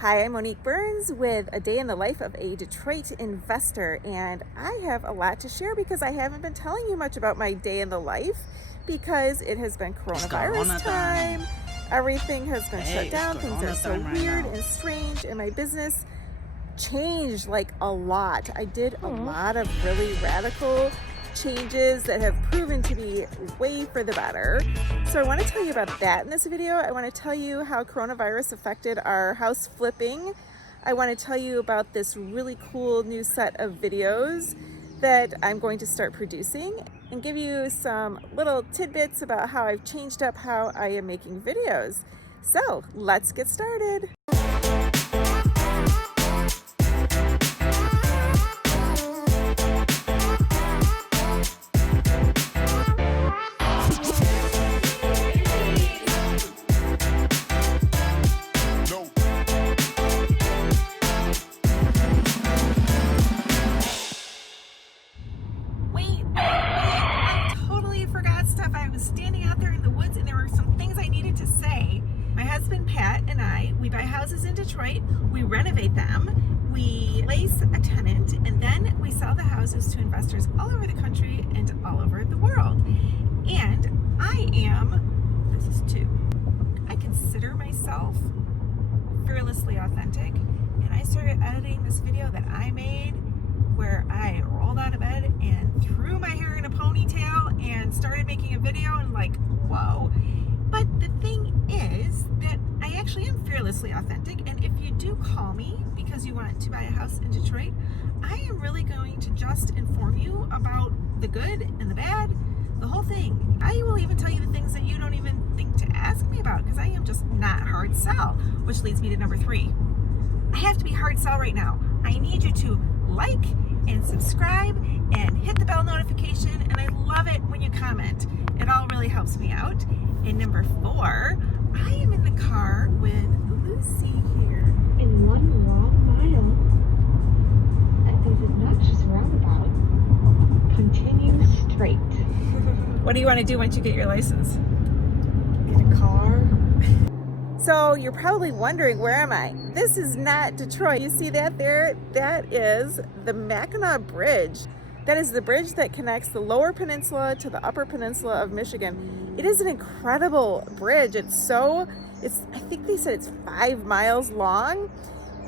Hi, I'm Monique Burns with a day in the life of a Detroit investor, and I have a lot to share because I haven't been telling you much about my day in the life because it has been coronavirus time. Everything has been shut down. Things are so weird and strange, and my business changed like a lot. I did a lot of really radical changes that have proven to be way for the better. So I want to tell you about that in this video. I want to tell you how coronavirus affected our house flipping. I want to tell you about this really cool new set of videos that I'm going to start producing and give you some little tidbits about how I've changed up how I am making videos. So let's get started. Standing out there in the woods and there were some things I needed to say. My husband Pat and I, we buy houses in Detroit, we renovate them, we place a tenant, and then we sell the houses to investors all over the country and all over the world. And I consider myself fearlessly authentic, and I started editing this video that I made where I rolled out of bed and threw my hair in a ponytail and started making a video and like, whoa. But the thing is that I actually am fearlessly authentic, and if you do call me because you want to buy a house in Detroit, I am really going to just inform you about the good and the bad, the whole thing. I will even tell you the things that you don't even think to ask me about because I am just not hard sell, which leads me to number 3. I have to be hard sell right now. I need you to like and subscribe and hit the bell notification, and I love it when you comment. It all really helps me out. And number 4, I am in the car with Lucy here. In one long mile, there's an obnoxious roundabout. Continue straight. What do you want to do once you get your license? Get a car. So you're probably wondering, where am I? This is not Detroit. You see that there? That is the Mackinac Bridge. That is the bridge that connects the lower peninsula to the upper peninsula of Michigan. It is an incredible bridge. I think they said it's 5 miles long,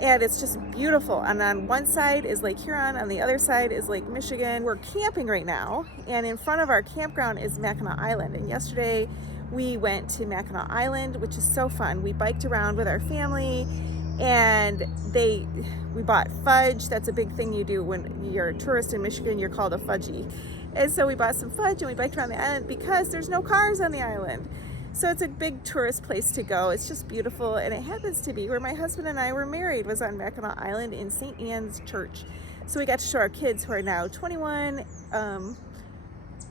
and it's just beautiful. And on one side is Lake Huron, on the other side is Lake Michigan. We're camping right now, and in front of our campground is Mackinac Island. And yesterday, we went to Mackinac Island, which is so fun. We biked around with our family, and we bought fudge. That's a big thing you do when you're a tourist in Michigan. You're called a fudgie. And so we bought some fudge and we biked around the island because there's no cars on the island. So it's a big tourist place to go. It's just beautiful, and it happens to be where my husband and I were married, was on Mackinac Island in St. Anne's Church. So we got to show our kids, who are now 21,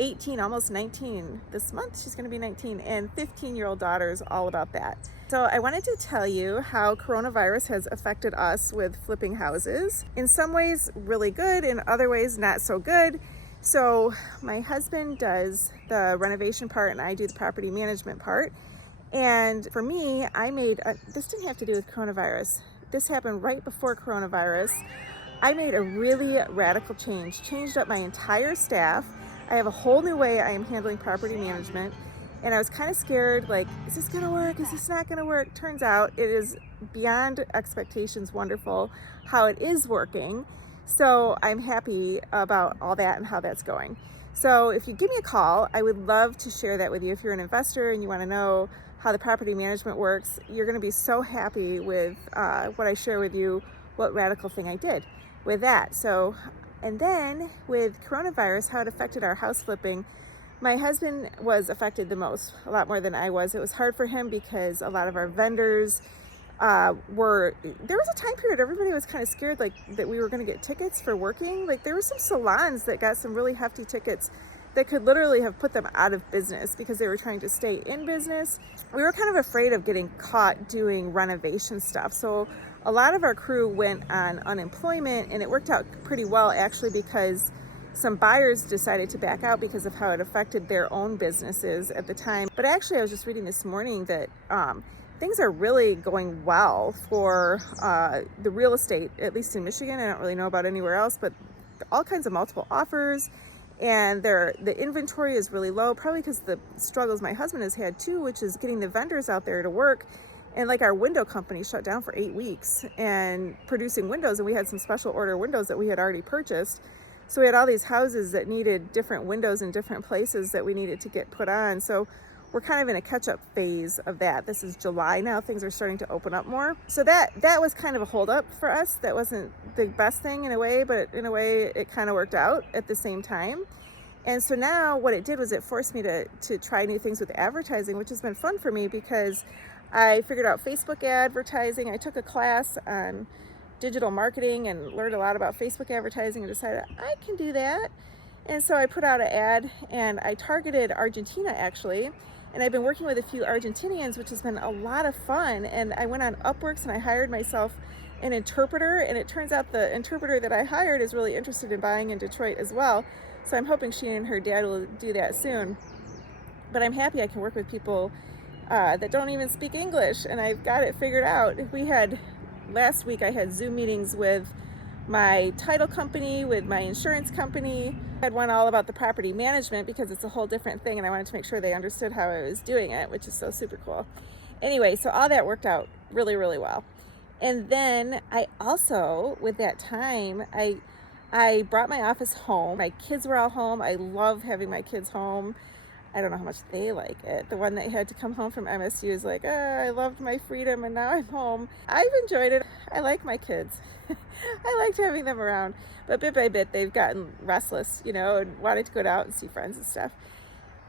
18, almost 19 this month. She's going to be 19, and 15-year-old daughters, all about that. So I wanted to tell you how coronavirus has affected us with flipping houses. In some ways really good, in other ways not so good. So my husband does the renovation part and I do the property management part. And for me, this didn't have to do with coronavirus. This happened right before coronavirus. I made a really radical change, changed up my entire staff. I have a whole new way I am handling property management, and I was kind of scared, like, is this gonna work? Is this not gonna work? Turns out it is beyond expectations wonderful how it is working. So I'm happy about all that and how that's going. So if you give me a call, I would love to share that with you. If you're an investor and you want to know how the property management works, you're going to be so happy with what I share with you, what radical thing I did with that. So, and then with coronavirus, how it affected our house flipping, my husband was affected the most, a lot more than I was. It was hard for him because a lot of our vendors there was a time period everybody was kind of scared, like, that we were going to get tickets for working. Like, there were some salons that got some really hefty tickets that could literally have put them out of business because they were trying to stay in business. We were kind of afraid of getting caught doing renovation stuff. So a lot of our crew went on unemployment, and it worked out pretty well actually because some buyers decided to back out because of how it affected their own businesses at the time. But actually, I was just reading this morning that things are really going well for the real estate, at least in Michigan. I don't really know about anywhere else, but all kinds of multiple offers, and the inventory is really low, probably because the struggles my husband has had too, which is getting the vendors out there to work. And like our window company shut down for 8 weeks and producing windows, and we had some special order windows that we had already purchased. So we had all these houses that needed different windows in different places that we needed to get put on. So we're kind of in a catch-up phase of that. This is July now. Things are starting to open up more. So that was kind of a holdup for us. That wasn't the best thing in a way, but in a way it kind of worked out at the same time. And so now what it did was it forced me to try new things with advertising, which has been fun for me because I figured out Facebook advertising. I took a class on digital marketing and learned a lot about Facebook advertising and decided I can do that. And so I put out an ad and I targeted Argentina actually. And I've been working with a few Argentinians, which has been a lot of fun. And I went on Upworks and I hired myself an interpreter. And it turns out the interpreter that I hired is really interested in buying in Detroit as well. So I'm hoping she and her dad will do that soon. But I'm happy I can work with people that don't even speak English. And I've got it figured out. Last week I had Zoom meetings with my title company, with my insurance company. I had one all about the property management because it's a whole different thing and I wanted to make sure they understood how I was doing it, which is so super cool. Anyway, so all that worked out really, really well. And then I also, with that time, I brought my office home. My kids were all home. I love having my kids home. I don't know how much they like it. The one that had to come home from MSU is like, I loved my freedom and now I'm home. I've enjoyed it. I like my kids. I liked having them around. But bit by bit, they've gotten restless, and wanted to go out and see friends and stuff.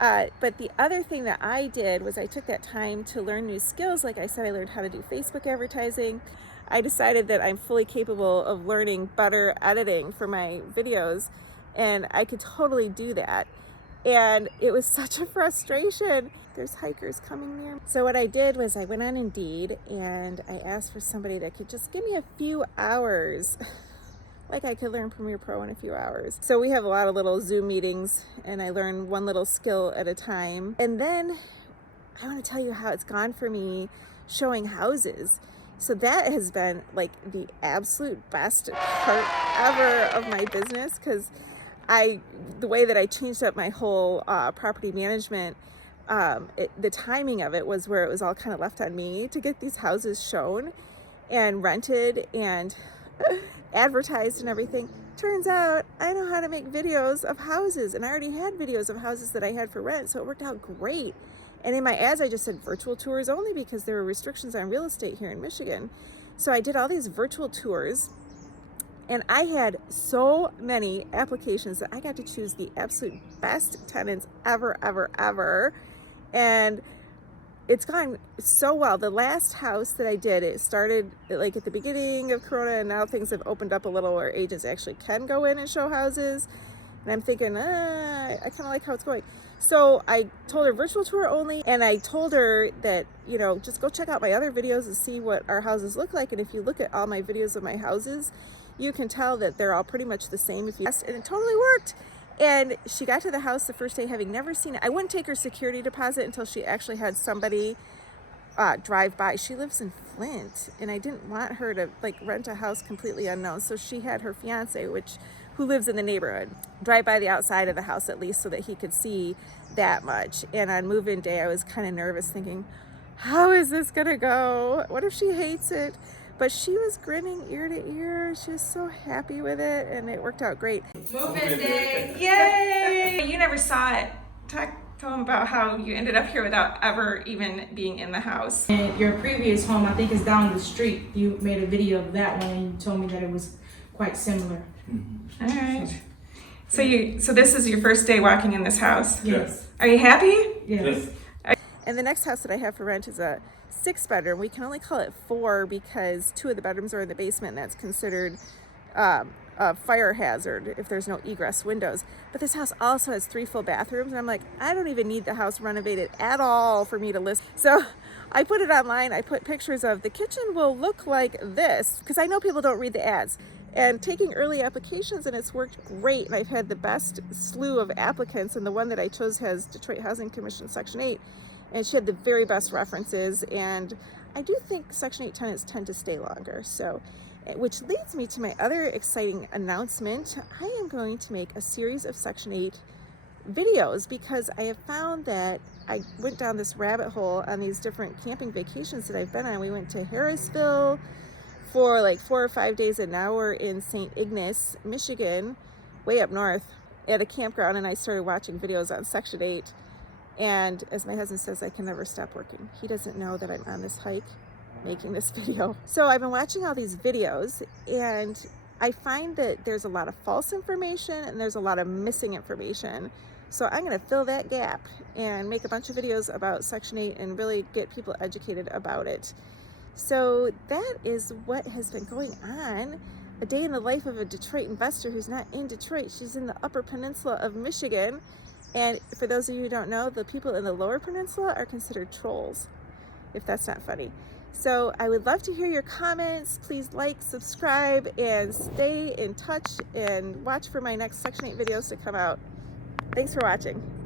But the other thing that I did was I took that time to learn new skills. Like I said, I learned how to do Facebook advertising. I decided that I'm fully capable of learning better editing for my videos, and I could totally do that. And it was such a frustration. There's hikers coming near me. So what I did was I went on Indeed and I asked for somebody that could just give me a few hours. Like I could learn Premiere Pro in a few hours. So we have a lot of little Zoom meetings and I learn one little skill at a time. And then I want to tell you how it's gone for me showing houses. So that has been like the absolute best part ever of my business, because the way that I changed up my whole property management, the timing of it was where it was all kind of left on me to get these houses shown and rented and advertised and everything. Turns out I know how to make videos of houses, and I already had videos of houses that I had for rent, so it worked out great. And in my ads, I just said virtual tours only because there were restrictions on real estate here in Michigan. So I did all these virtual tours. And I had so many applications that I got to choose the absolute best tenants ever, ever, ever. And it's gone so well. The last house that I did, it started like at the beginning of Corona, and now things have opened up a little where agents actually can go in and show houses. And I'm thinking, I kind of like how it's going. So I told her virtual tour only, and I told her that, just go check out my other videos and see what our houses look like. And if you look at all my videos of my houses, you can tell that they're all pretty much the same. And it totally worked. And she got to the house the first day having never seen it. I wouldn't take her security deposit until she actually had somebody drive by. She lives in Flint, and I didn't want her to rent a house completely unknown. So she had her fiance, who lives in the neighborhood, drive by the outside of the house at least so that he could see that much. And on move-in day, I was kind of nervous thinking, how is this gonna go? What if she hates it? But she was grinning ear to ear. She was so happy with it, and it worked out great. Move-in day, yay! You never saw it. Tell them about how you ended up here without ever even being in the house. And your previous home, I think, is down the street. You made a video of that one, and you told me that it was quite similar. All right. So this is your first day walking in this house? Yes. Are you happy? Yes. And the next house that I have for rent is a 6-bedroom. We can only call it 4 because 2 of the bedrooms are in the basement, and that's considered a fire hazard if there's no egress windows. But this house also has 3 full bathrooms, and I'm like, I don't even need the house renovated at all for me to list. So I put it online. I put pictures of the kitchen will look like this, because I know people don't read the ads. And taking early applications, and it's worked great. And I've had the best slew of applicants, and the one that I chose has Detroit Housing Commission Section 8. And she had the very best references, and I do think Section 8 tenants tend to stay longer. So, which leads me to my other exciting announcement. I am going to make a series of Section 8 videos because I have found that I went down this rabbit hole on these different camping vacations that I've been on. We went to Harrisville for like 4 or 5 days, and now we're in St. Ignace, Michigan, way up north at a campground, and I started watching videos on Section 8. And as my husband says, I can never stop working. He doesn't know that I'm on this hike making this video. So I've been watching all these videos, and I find that there's a lot of false information and there's a lot of missing information. So I'm going to fill that gap and make a bunch of videos about Section 8 and really get people educated about it. So that is what has been going on. A day in the life of a Detroit investor who's not in Detroit. She's in the Upper Peninsula of Michigan. And for those of you who don't know, the people in the Lower Peninsula are considered trolls, if that's not funny. So I would love to hear your comments. Please like, subscribe, and stay in touch and watch for my next Section 8 videos to come out. Thanks for watching.